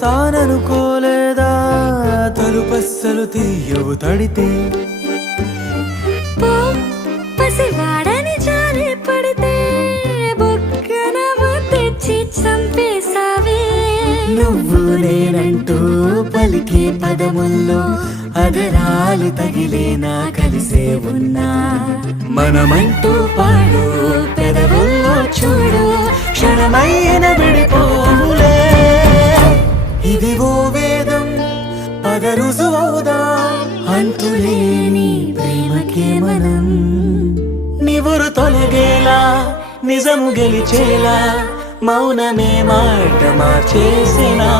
వస్తాననుకోలేదా తలుపస్సలు తీయవు తడితే పసివాడని జాలి పడితే బొక్కన తెచ్చి చంపేసావే నువ్వు నేనంటూ పలికే పదముల్లో అదరాలు తగిలేనా కలిసే ఉన్నా మనమంటూ పాడు పెదవుల్లో చూడు క్షణమైన విడిపోవులే ఇదిగో వేదం పద రుజువవుదా అంతులేని ప్రేమకే మనం నివురు తొలగేలా నిజము గెలిచేలా మౌనమే మాట మార్చేసినా